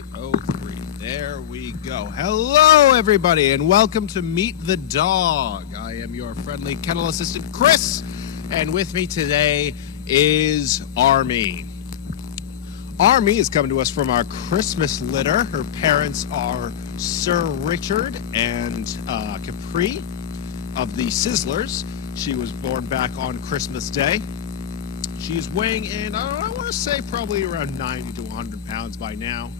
303. There we go. Hello, everybody, and welcome to Meet the Dog. I am your friendly kennel assistant, Chris, and with me today is Army. Army is coming to us from our Christmas litter. Her parents are Sir Richard and Capri of the Sizzlers. She was born back on Christmas Day. She's weighing in, I want to say, probably around 90 to 100 pounds by now.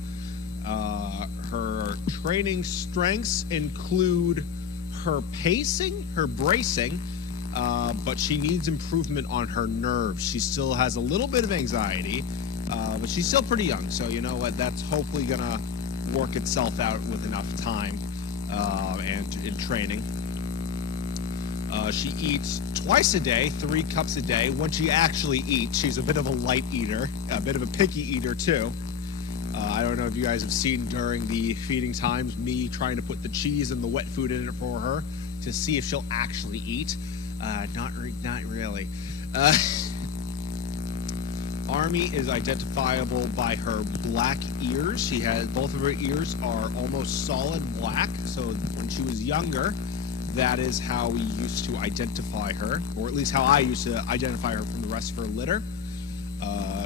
Her training strengths include her pacing, her bracing, but she needs improvement on her nerves. She still has a little bit of anxiety, but she's still pretty young, so you know what? That's hopefully going to work itself out with enough time and in training. She eats twice a day, 3 cups a day. When she actually eats, she's a bit of a light eater, a bit of a picky eater too. I don't know if you guys have seen during the feeding times me trying to put the cheese and the wet food in it for her to see if she'll actually eat. Not really. Army is identifiable by her black ears. She has both of her ears are almost solid black. So when she was younger, that is how we used to identify her, or at least how I used to identify her from the rest of her litter.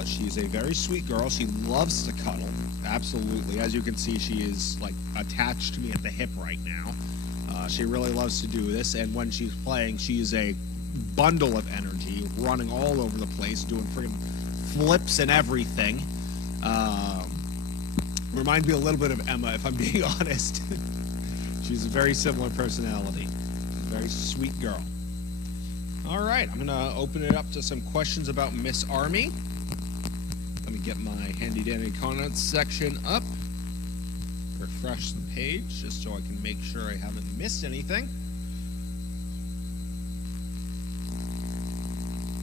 She's a very sweet girl. She loves to cuddle, absolutely. As you can see, she is like attached to me at the hip right now. She really loves to do this, and when she's playing, she is a bundle of energy, running all over the place, doing freaking flips and everything. Reminds me a little bit of Emma, if I'm being honest. She's a very similar personality. Very sweet girl. All right, I'm gonna open it up to some questions about Miss Army. Let me get my handy dandy comments section up. Refresh the page just so I can make sure I haven't missed anything.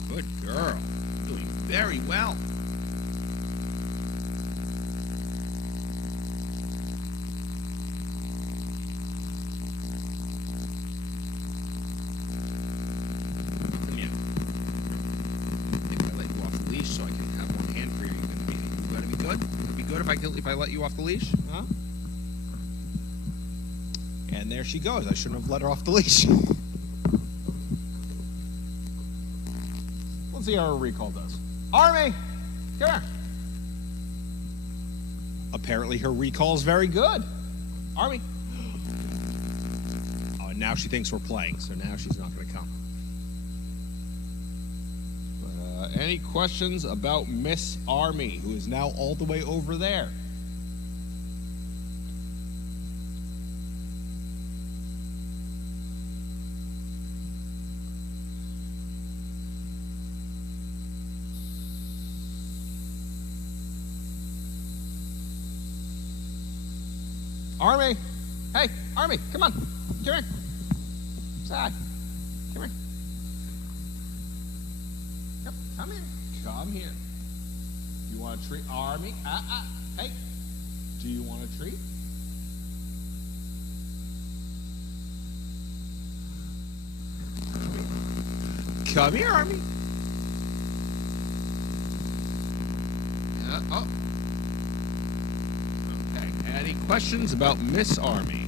Good girl. Doing very well. If I let you off the leash, huh? And there she goes. I shouldn't have let her off the leash. Let's see how her recall does. Army, come here. Apparently her recall is very good. Army. Oh, and now she thinks we're playing, so now she's not going to come. Any questions about Miss Army, who is now all the way over there? Army! Hey, Army, come on. Come here. Say, come here. Yep, come here. Come here. You want a treat? Army? Hey, do you want a treat? Come here, Army. Oh. Okay, any questions about Miss Army?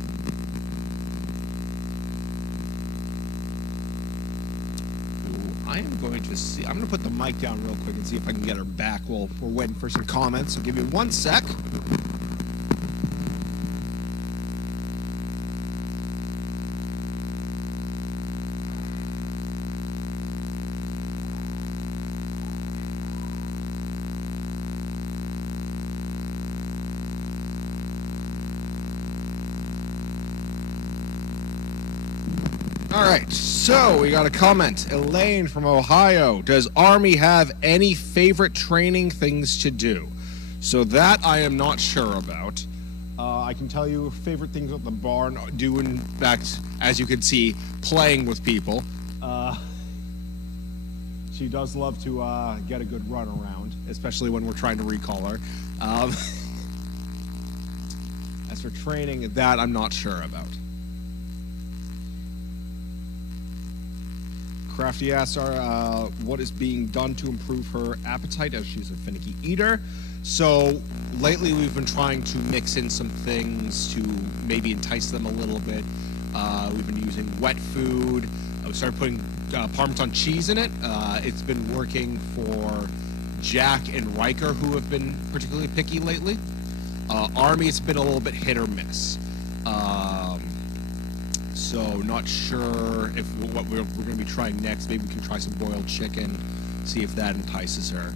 I'm going to put the mic down real quick and see if I can get her back while we're waiting for some comments. So give me 1 sec. All right, so we got a comment. Elaine from Ohio. Does Army have any favorite training things to do? So that I am not sure about. I can tell you favorite things at the barn, doing, in fact, as you can see, playing with people. She does love to get a good run around, especially when we're trying to recall her. As for training, that I'm not sure about. Crafty asks what is being done to improve her appetite, as she's a finicky eater. So lately we've been trying to mix in some things to maybe entice them a little bit. We've been using wet food. We started putting Parmesan cheese in it. It's been working for Jack and Riker, who have been particularly picky lately. Army, it's been a little bit hit or miss. So not sure if what we're going to be trying next. Maybe we can try some boiled chicken, see if that entices her.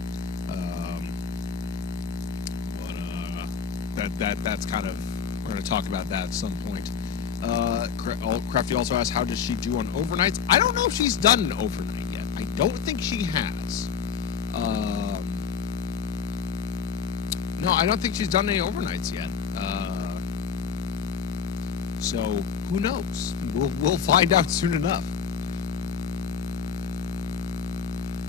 That's kind of, we're going to talk about that at some point. Crafty also asked, how does she do on overnights? I don't know if she's done an overnight yet. I don't think she has. No, I don't think she's done any overnights yet. So who knows? We'll find out soon enough.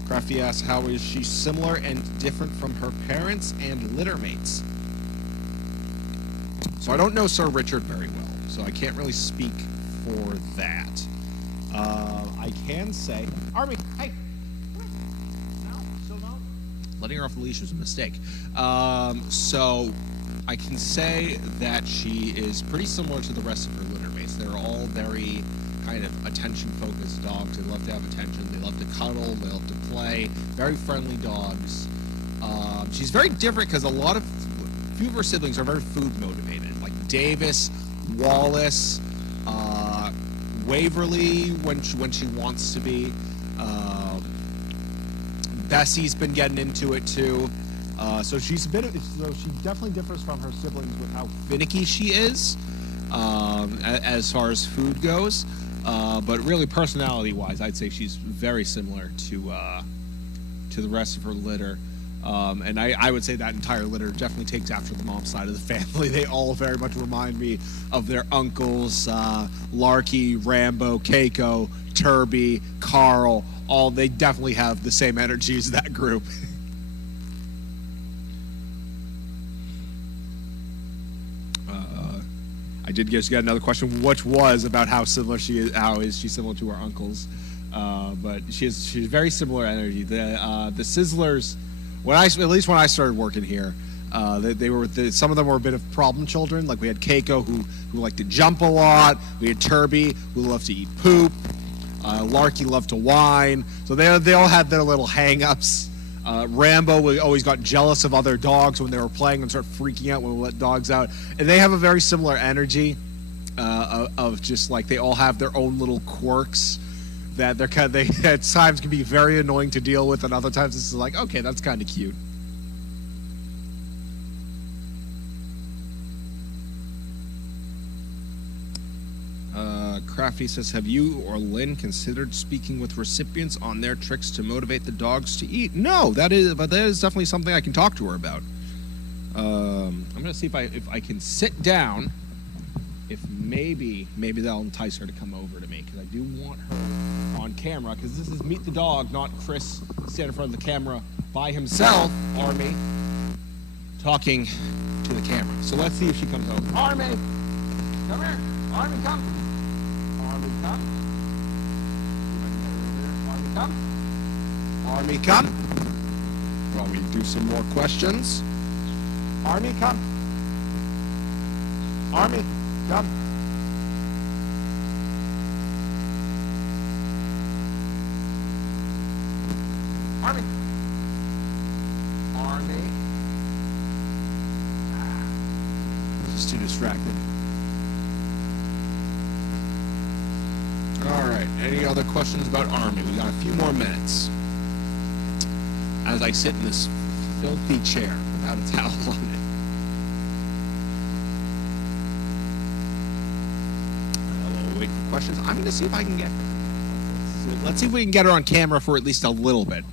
Crafty asks, how is she similar and different from her parents and litter mates? So I don't know Sir Richard very well, so I can't really speak for that. I can say, Army, hey! No, still no? Letting her off the leash was a mistake. So I can say that she is pretty similar to the rest of her litter mates. They're all very kind of attention-focused dogs. They love to have attention. They love to cuddle. They love to play. Very friendly dogs. She's very different because few of her siblings are very food-motivated. Like Davis, Wallace, Waverly when she wants to be. Bessie's been getting into it too. So she definitely differs from her siblings with how finicky she is, as far as food goes. But really, personality-wise, I'd say she's very similar to the rest of her litter. And I would say that entire litter definitely takes after the mom side of the family. They all very much remind me of their uncles, Larky, Rambo, Keiko, Turby, Carl. They definitely have the same energy as that group. I did just get another question, which was about how similar she is. How is she similar to her uncles? But she's very similar energy. The Sizzlers, at least when I started working here, some of them were a bit of problem children. Like we had Keiko who liked to jump a lot. We had Turby who loved to eat poop. Larky loved to whine. So they all had their little hang-ups. Rambo always got jealous of other dogs when they were playing and started freaking out when we let dogs out. And they have a very similar energy of just like they all have their own little quirks that they at times can be very annoying to deal with, and other times it's like, okay, that's kind of cute. Crafty says, have you or Lynn considered speaking with recipients on their tricks to motivate the dogs to eat? No, but that is definitely something I can talk to her about. I'm gonna see if I can sit down. If maybe that'll entice her to come over to me, because I do want her on camera, because this is Meet the Dog, not Chris standing in front of the camera by himself, Army, talking to the camera. So let's see if she comes over. Army, come here. Army, come. Army, come. Army, come. Army, come. While we do some more questions. Army, come. Army, come. Army. Army. This is too distracted. All right. Any other questions about Army? We got a few more minutes. As I sit in this filthy chair without a towel on it. We'll wait for questions. I'm going to see if I can get her. Let's see if we can get her on camera for at least a little bit.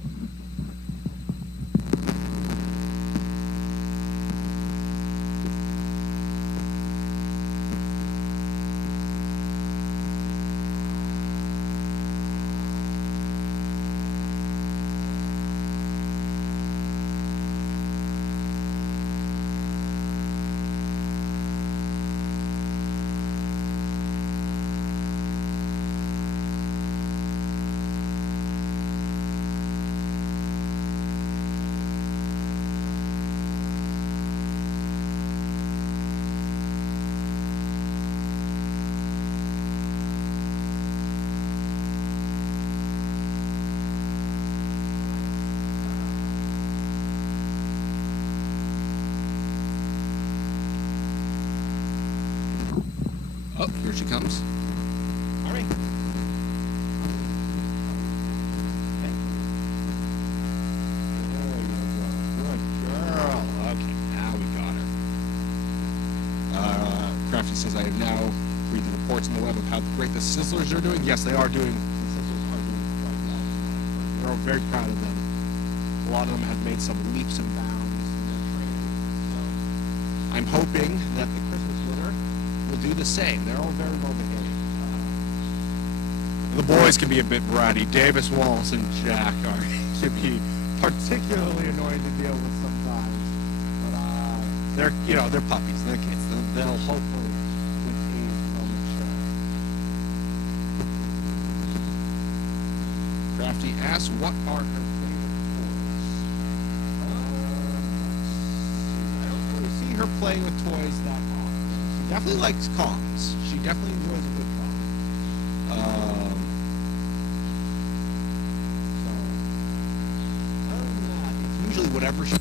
Oh, here she comes. Army. Hey. There you go. Good girl. Okay, now we got her. Crafty says, I have now read the reports on the web of how great the Sizzlers are doing. Yes, they are doing. The Sizzlers are doing quite well. We're very proud of them. A lot of them have made some leaps and bounds in their training. So I'm hoping that the Christmas winter will do the same. They're all very well behaved. The boys can be a bit bratty. Davis, Wallace, and Jack can be particularly annoying to deal with sometimes. But they're puppies. They're kids. They'll hopefully with age they'll mature. Crafty asks, what are her favorite toys? I don't really see her playing with toys that often. She definitely likes Kongs. She definitely enjoys a good Kong. So, other than that, it's usually whatever she...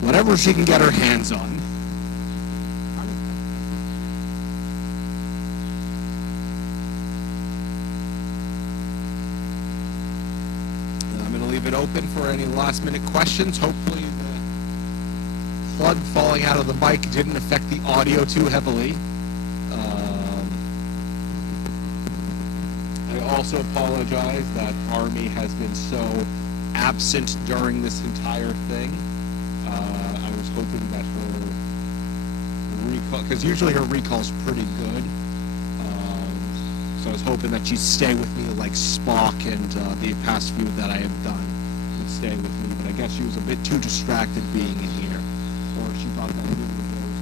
whatever she can get her hands on. I'm going to leave it open for any last minute questions. Hopefully the plug falling out of the mic didn't affect the audio too heavily. I also apologize that Army has been so absent during this entire thing. I was hoping that her recall, because usually her recall's pretty good, so I was hoping that she'd stay with me like Spock and the past few that I have done would stay with me, but I guess she was a bit too distracted being in here, or she thought that it was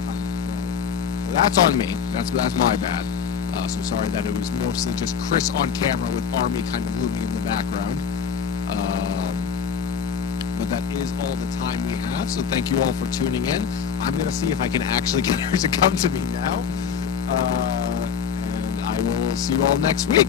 time to play. So that's on me. That's my bad. So sorry that it was mostly just Chris on camera with Army kind of looming in the background. But that is all the time we have, so thank you all for tuning in. I'm going to see if I can actually get her to come to me now. And I will see you all next week.